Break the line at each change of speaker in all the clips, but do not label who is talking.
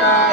Bye.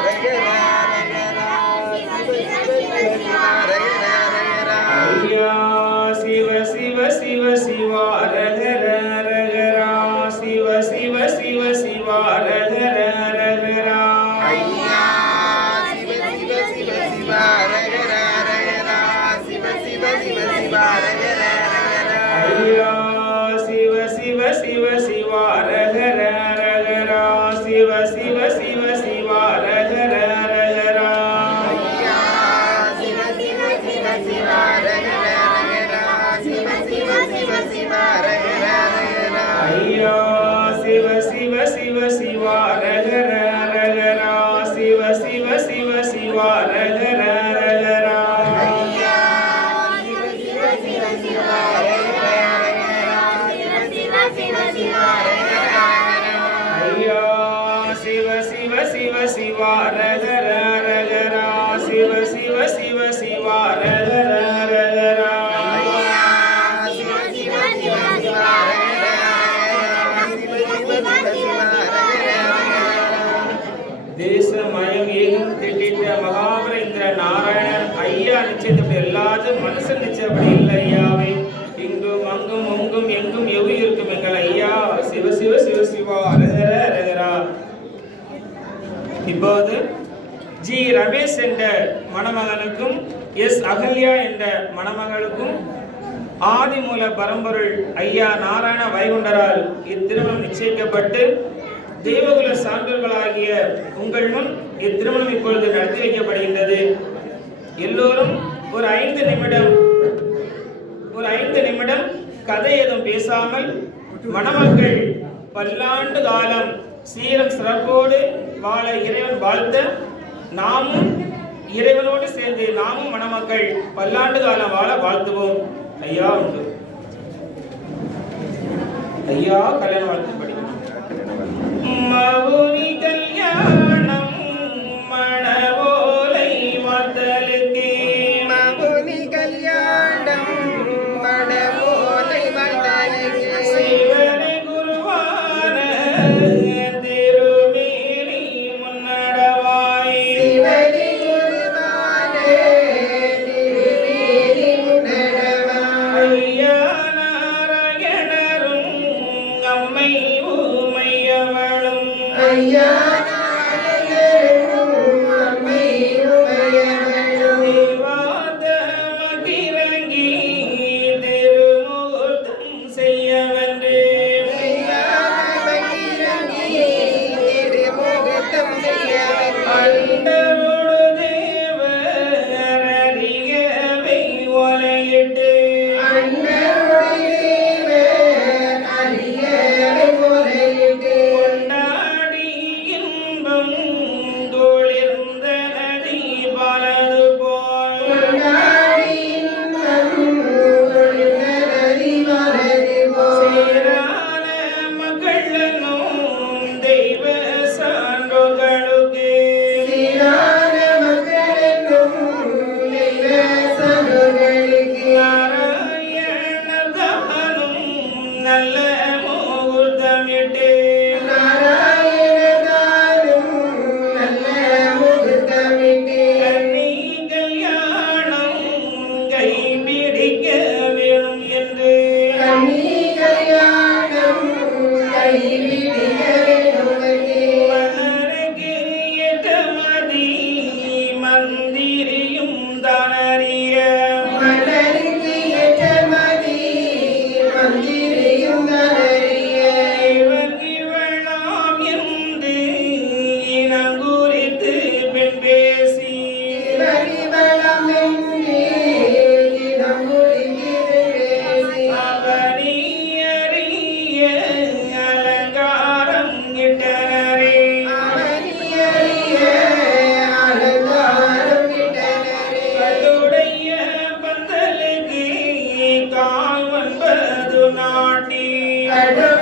பரம்பொருள் ஐயா நாராயண வைகுண்டரால் இத்திருமணம் நிச்சயிக்கப்பட்டு தெய்வகுல சான்றோர்களாகிய உங்கள் முன் இத்திருமணம் இப்பொழுது நடத்தி வைக்கப்படுகின்றது. எல்லோரும் ஒரு ஐந்து நிமிடம் ஒரு ஐந்து நிமிடம் கதை எதுவும் பேசாமல் மணமக்கள் பல்லாண்டு காலம் சீரம் சிறப்போடு வாழ இறைவன் வாழ்த்த நாமும் இறைவனோடு சேர்ந்து நாமும் மணமக்கள் பல்லாண்டு காலம் வாழ வாழ்த்துவோம். ஐயா உண்டு. ஐயா கல்யாண வாழ்க்கை படிக்கணும்.
கல்யாண வாழ்க்கை
I know.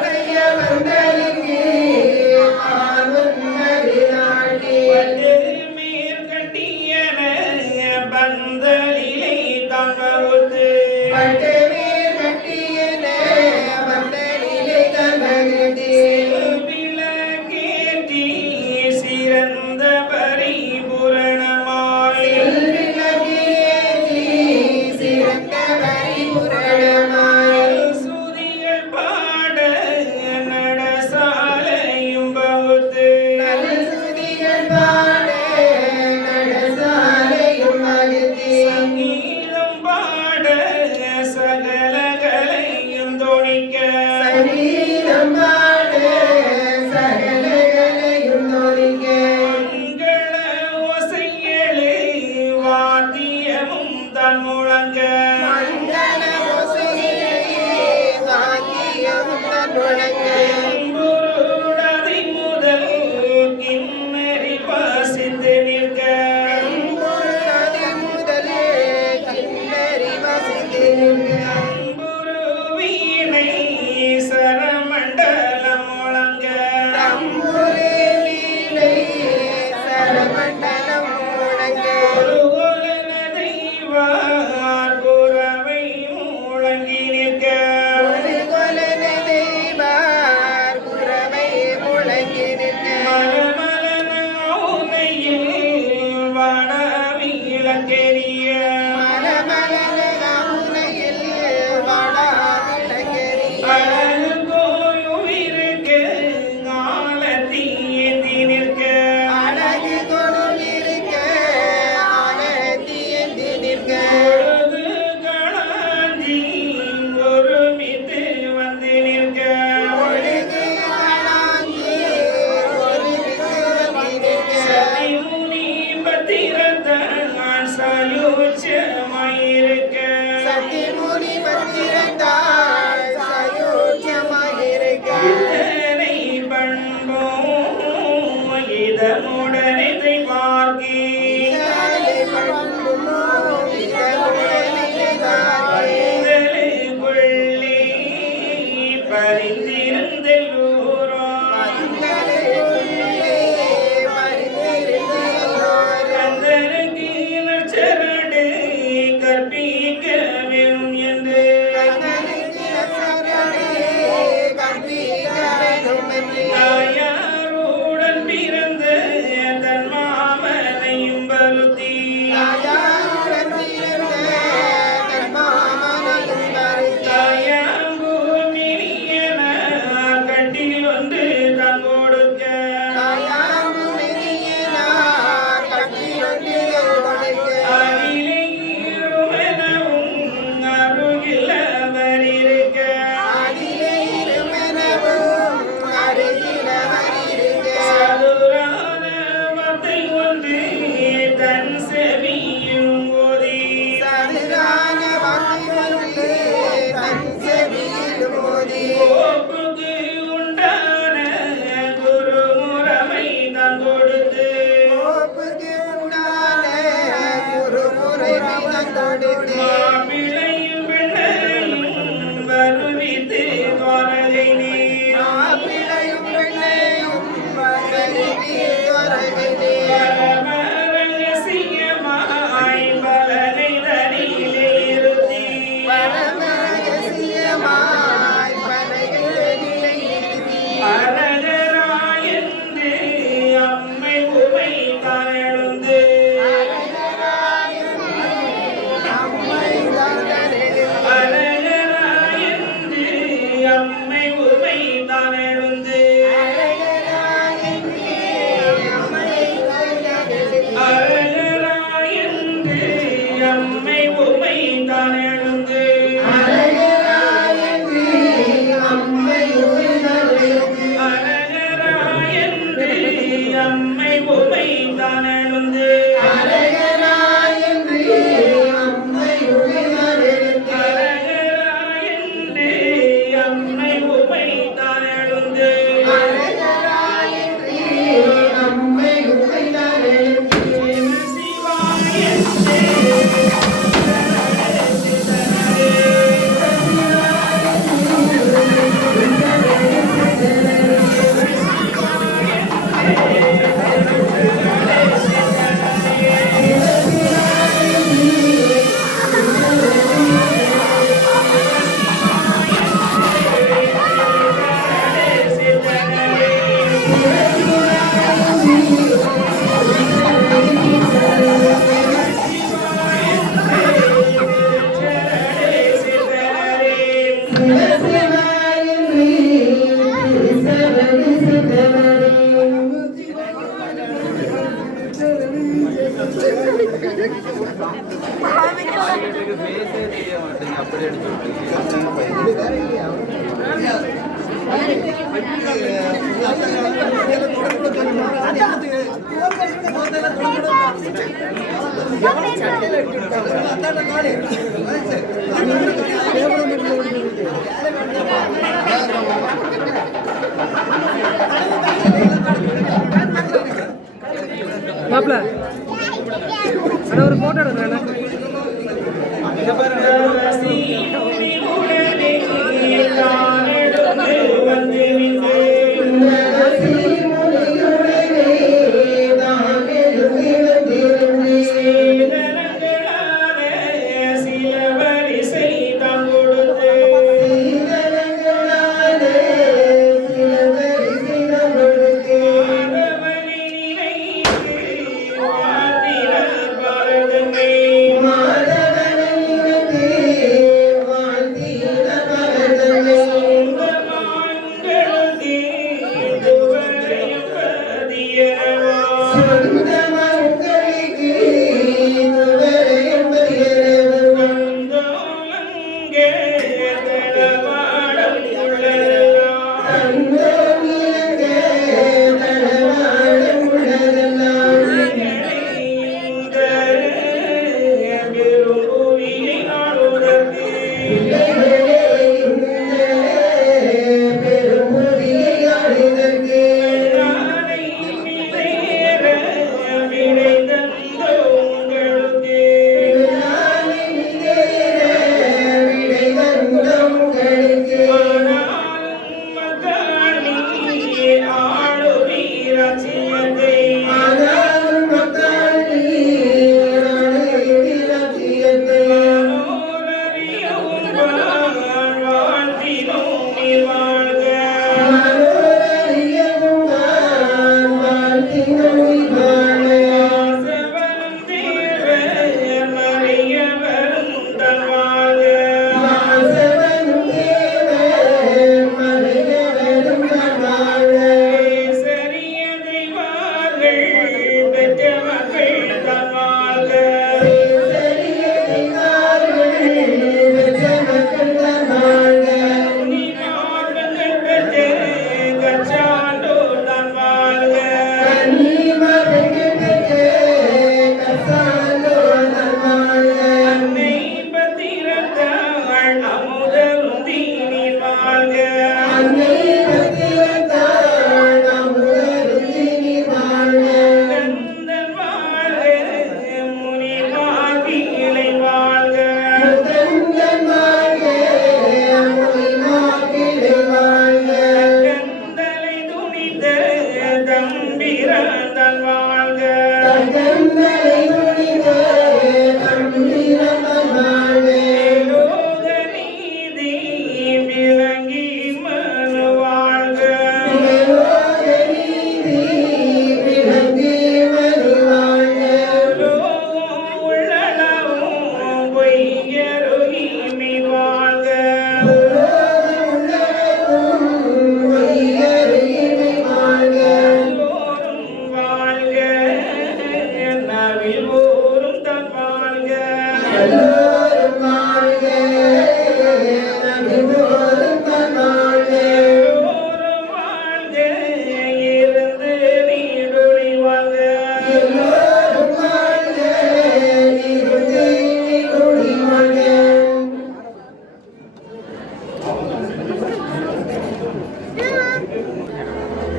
அம்மை உமை தானே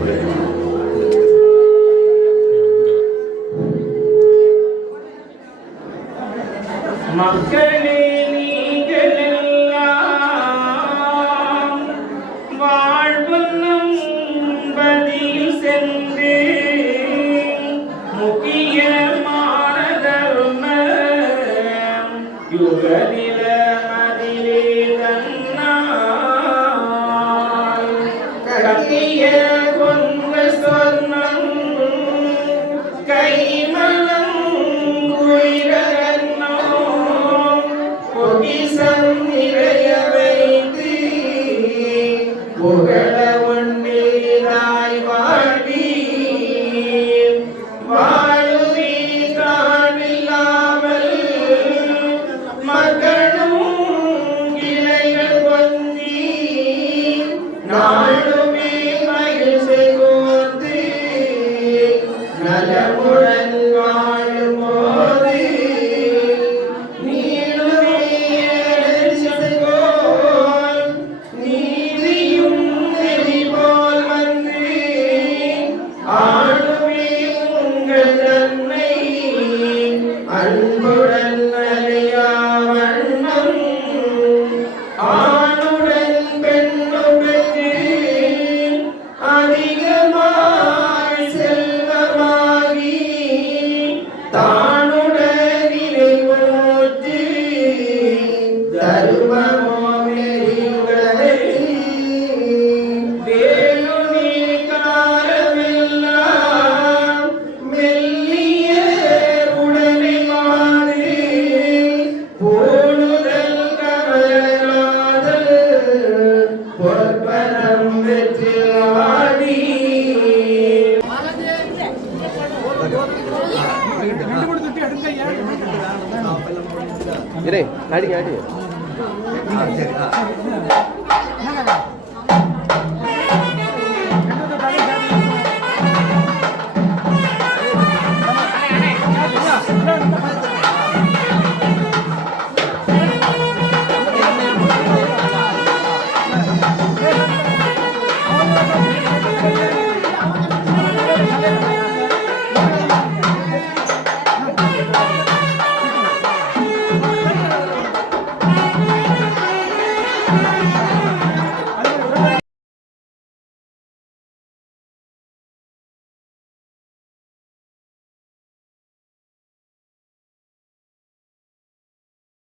Amen.